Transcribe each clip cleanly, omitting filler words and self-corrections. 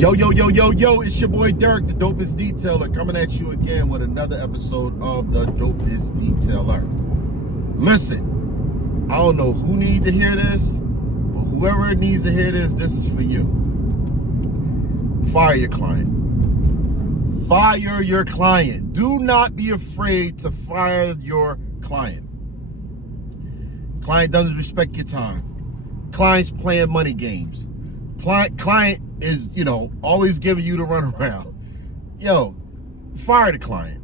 Yo, it's your boy Derek, the Dopest Detailer, coming at you again with another episode of the Dopest Detailer. Listen, I don't know who needs to hear this, but whoever needs to hear this, this is for you. Fire your client. Fire your client. Do not be afraid to fire your client. Client doesn't respect your time. Client's playing money games. Client is, always giving you the runaround. Yo, fire the client.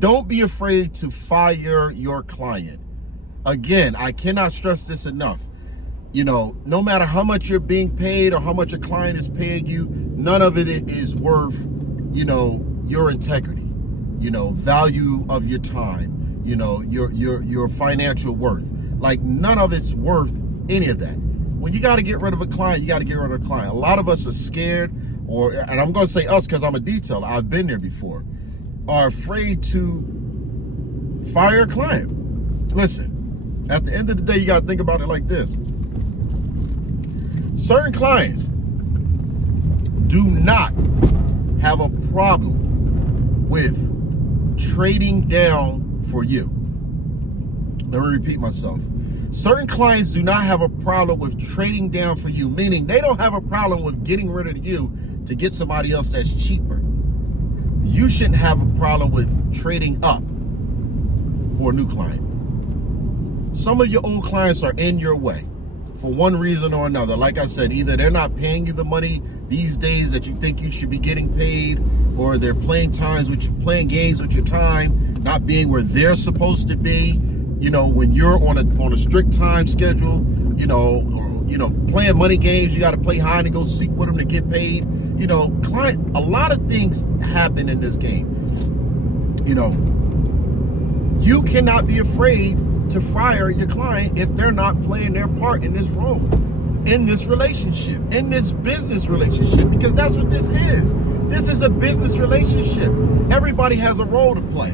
Don't be afraid to fire your client. Again, I cannot stress this enough. No matter how much you're being paid or how much a client is paying you, none of it is worth, your integrity, value of your time, your financial worth. Like, none of it's worth any of that. When you got to get rid of a client, you got to get rid of a client. A lot of us are scared, and I'm going to say us because I'm a detailer, I've been there before, are afraid to fire a client. Listen, at the end of the day, you got to think about it like this. Certain clients do not have a problem with trading down for you. Let me repeat myself. Certain clients do not have a problem with trading down for you, meaning they don't have a problem with getting rid of you to get somebody else that's cheaper. You shouldn't have a problem with trading up for a new client. Some of your old clients are in your way for one reason or another. Like I said, either they're not paying you the money these days that you think you should be getting paid, or they're playing games with your time, not being where they're supposed to be. When you're on a strict time schedule, or playing money games, you got to play hide and go seek with them to get paid. A lot of things happen in this game. You cannot be afraid to fire your client if they're not playing their part in this role, in this relationship, in this business relationship, because that's what this is. This is a business relationship. Everybody has a role to play.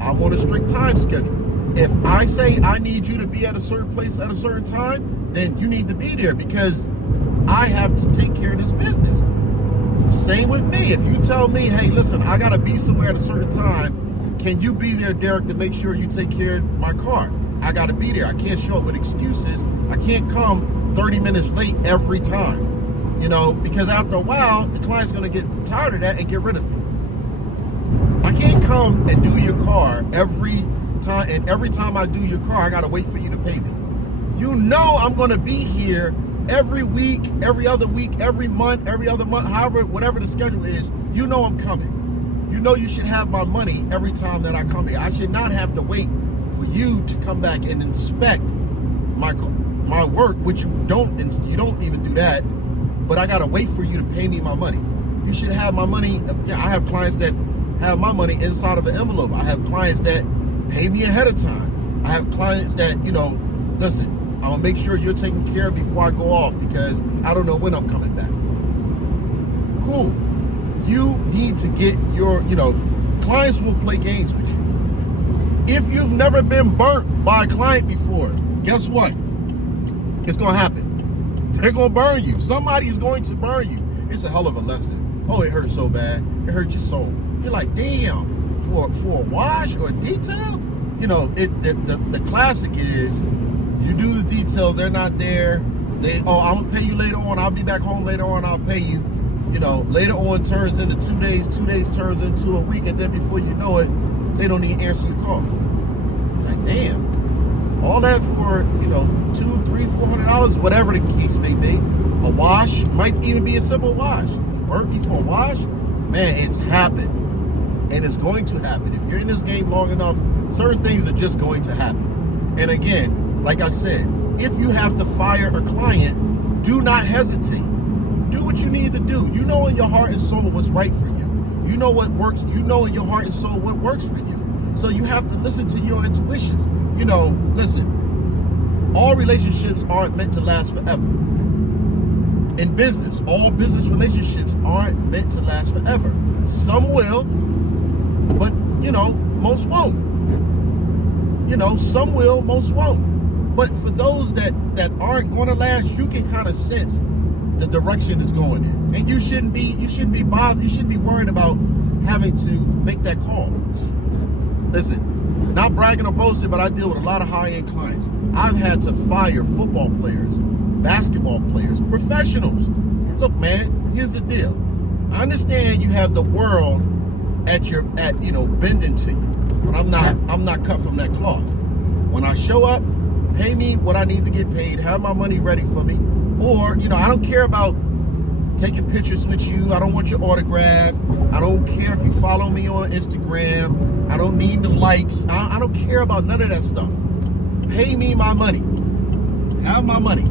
I'm on a strict time schedule. If I say I need you to be at a certain place at a certain time, then you need to be there because I have to take care of this business. Same with me. If you tell me, hey, listen, I got to be somewhere at a certain time, can you be there, Derek, to make sure you take care of my car? I got to be there. I can't show up with excuses. I can't come 30 minutes late every time, because after a while, the client's going to get tired of that and get rid of me. I can't come and do your car every time, and every time I do your car, I gotta wait for you to pay me. I'm gonna be here every week, every other week, every month, every other month, however, whatever the schedule is, I'm coming. You should have my money every time that I come here. I should not have to wait for you to come back and inspect my work, which you don't even do that, but I gotta wait for you to pay me my money. You should have my money. I have clients that have my money inside of an envelope. I have clients that pay me ahead of time. I have clients that, listen, I'm gonna make sure you're taken care of before I go off because I don't know when I'm coming back. Cool. You need to get your, clients will play games with you. If you've never been burnt by a client before, guess what? It's gonna happen. They're gonna burn you. Somebody's going to burn you. It's a hell of a lesson. Oh, it hurts so bad. It hurts your soul. You're like, damn. For a wash or a detail, the classic is you do the detail, they're not there. I'm gonna pay you later on. I'll be back home later on. I'll pay you. Later on turns into 2 days. 2 days turns into a week, and then before you know it, they don't even answer your call. Like, damn, all that for $200, $300, $400, whatever the case may be. A wash might even be a simple wash. Burnt before wash, man, it's happened. And it's going to happen. If you're in this game long enough, certain things are just going to happen. And again, like I said, if you have to fire a client, do not hesitate. Do what you need to do. You know in your heart and soul what's right for you. You know what works. You know in your heart and soul what works for you. So you have to listen to your intuitions. Listen, all relationships aren't meant to last forever. In business, all business relationships aren't meant to last forever. Some will, but, most won't. Some will, most won't. But for those that aren't going to last, you can kind of sense the direction it's going in. And you shouldn't be bothered, you shouldn't be worried about having to make that call. Listen, not bragging or boasting, but I deal with a lot of high-end clients. I've had to fire football players, basketball players, professionals. Look, man, here's the deal. I understand you have the world at bending to you, but I'm not cut from that cloth. When I show up, pay me what I need to get paid, have my money ready for me, or I don't care about taking pictures with you. I don't want your autograph. I don't care if you follow me on Instagram. I don't need the likes. I don't care about none of that stuff. Pay me my money. Have my money.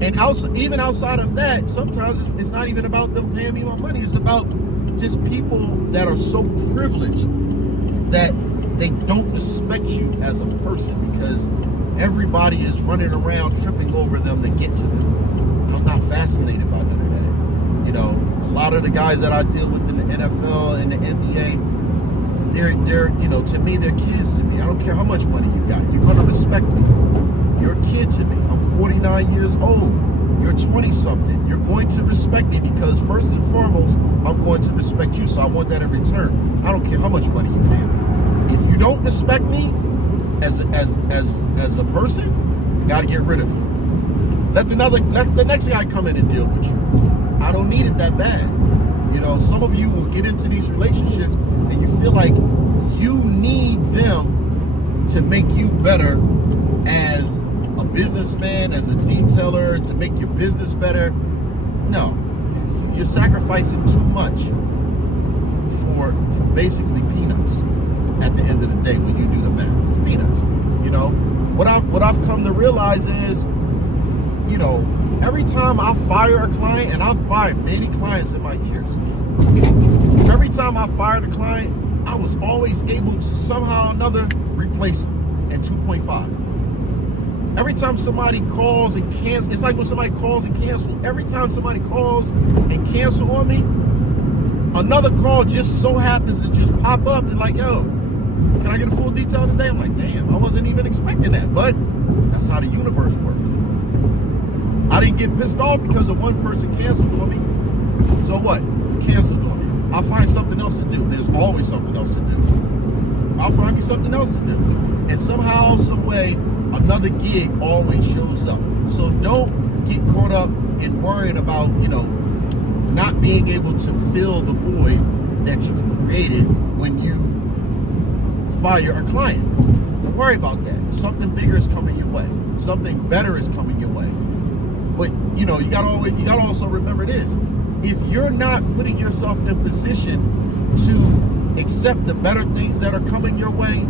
And even outside of that, sometimes it's not even about them paying me my money. It's about just people that are so privileged that they don't respect you as a person because everybody is running around tripping over them to get to them. I'm not fascinated by none of that. A lot of the guys that I deal with in the NFL and the NBA, they're to me, they're kids to me. I don't care how much money you got. You're gonna respect me. You're a kid to me. I'm 49 years old. You're 20-something. You're going to respect me because first and foremost, I'm going to respect you. So I want that in return. I don't care how much money you pay me. If you don't respect me as a person, you got to get rid of you. Let the next guy come in and deal with you. I don't need it that bad. Some of you will get into these relationships and you feel like you need them to make you better as a businessman, as a detailer, to make your business better. No, you're sacrificing too much for basically peanuts at the end of the day when you do the math. It's peanuts. What I've come to realize is, every time I fire a client, and I've fired many clients in my years, every time I fired a client, I was always able to somehow or another replace them in 2.5. Every time somebody calls and cancels, it's like when somebody calls and cancels. Every time somebody calls and cancels on me, another call just so happens to just pop up and like, yo, can I get a full detail today? I'm like, damn, I wasn't even expecting that. But that's how the universe works. I didn't get pissed off because of one person canceled on me. So what? Canceled on me. I'll find something else to do. There's always something else to do. I'll find me something else to do. And somehow, some way, another gig always shows up. So don't get caught up in worrying about, not being able to fill the void that you've created when you fire a client. Don't worry about that. Something bigger is coming your way. Something better is coming your way. But you gotta also remember this. If you're not putting yourself in position to accept the better things that are coming your way,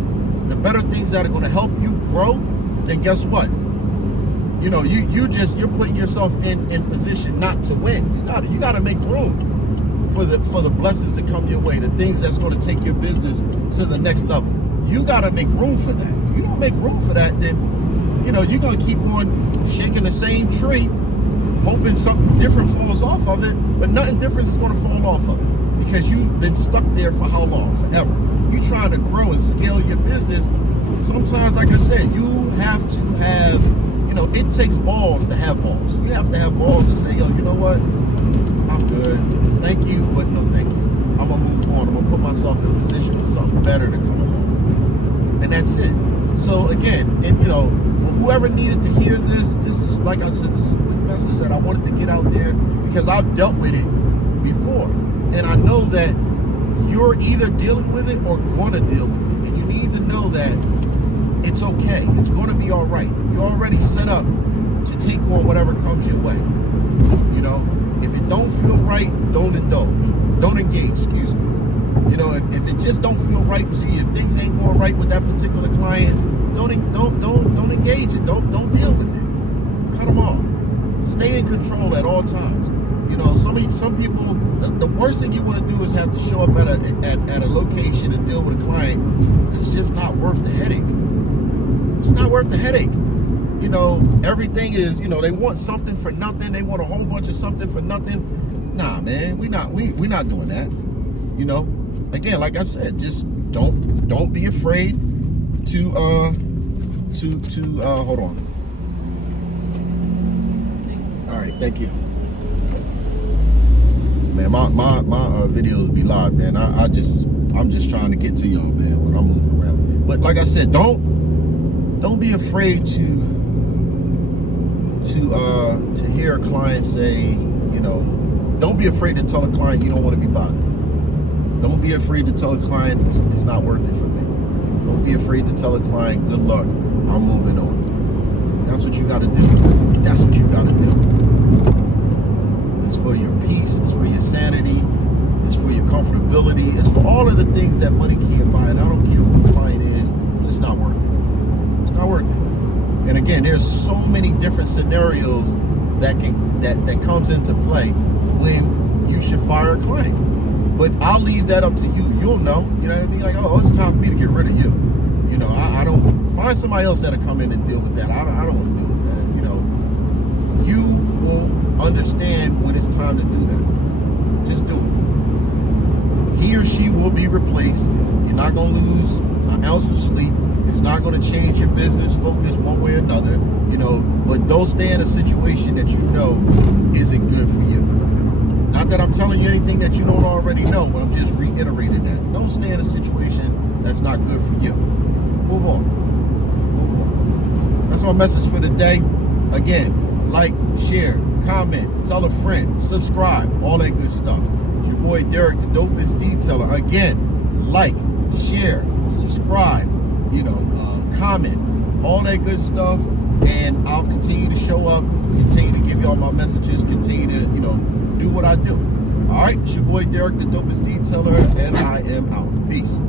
the better things that are going to help you grow, then guess what? You're putting yourself in position not to win. You gotta make room for the blessings that come your way, the things that's going to take your business to the next level. You gotta make room for that. If you don't make room for that, then you're gonna keep on shaking the same tree, hoping something different falls off of it, but nothing different is gonna fall off of it because you've been stuck there for how long? Forever. You're trying to grow and scale your business. Sometimes, like I said, you have to have, it takes balls to have balls. You have to have balls to say, yo, you know what? I'm good. Thank you, but no thank you. I'm gonna move on. I'm gonna put myself in position for something better to come along. And that's it. So again, for whoever needed to hear this is, like I said, this is a quick message that I wanted to get out there because I've dealt with it before. And I know that you're either dealing with it or going to deal with it. And you need to know that it's okay. It's going to be all right. You're already set up to take on whatever comes your way. If it don't feel right, don't indulge. Don't engage, excuse me. If it just don't feel right to you, if things ain't going right with that particular client, don't engage it. Don't deal with it. Cut them off. Stay in control at all times. Some people, the worst thing you want to do is have to show up at a location and deal with a client. It's just not worth the headache. It's not worth the headache. Everything is, they want something for nothing. They want a whole bunch of something for nothing. Nah, man, we're not doing that. Again, like I said, just don't be afraid to hold on. All right, thank you. man. My videos be live, man. I'm just trying to get to y'all, man, when I'm moving around. But like I said, don't be afraid to hear a client say, you know, don't be afraid to tell a client you don't want to be bothered. Don't be afraid to tell a client it's not worth it for me. Don't be afraid to tell a client, good luck, I'm moving on. That's what you got to do. That's what you got to do. It's for your peace. It's for your sanity. It's for your comfortability. It's for all of the things that money can't buy. And I don't care who the client is. It's just not worth it. It's not worth it. And again, there's so many different scenarios that comes into play when you should fire a client. But I'll leave that up to you. You'll know. You know what I mean? Like, oh, it's time for me to get rid of you. You know, I don't find somebody else that'll come in and deal with that. I don't want to deal with that. You know, you will understand when it's time to do that. Just do it. He or she will be replaced. You're not going to lose an ounce of sleep. It's not going to change your business focus one way or another. You know, but don't stay in a situation that you know isn't good for you. Not that I'm telling you anything that you don't already know, but I'm just reiterating that. Don't stay in a situation that's not good for you. Move on. Move on. That's my message for the day. Again, like, share, comment, tell a friend, subscribe, all that good stuff. It's your boy Derek, the dopest detailer. Again, like, share, subscribe, you know, comment, all that good stuff. And I'll continue to show up, continue to give y'all my messages, continue to, you know, do what I do. All right, it's your boy Derek, the dopest detailer, and I am out. Peace.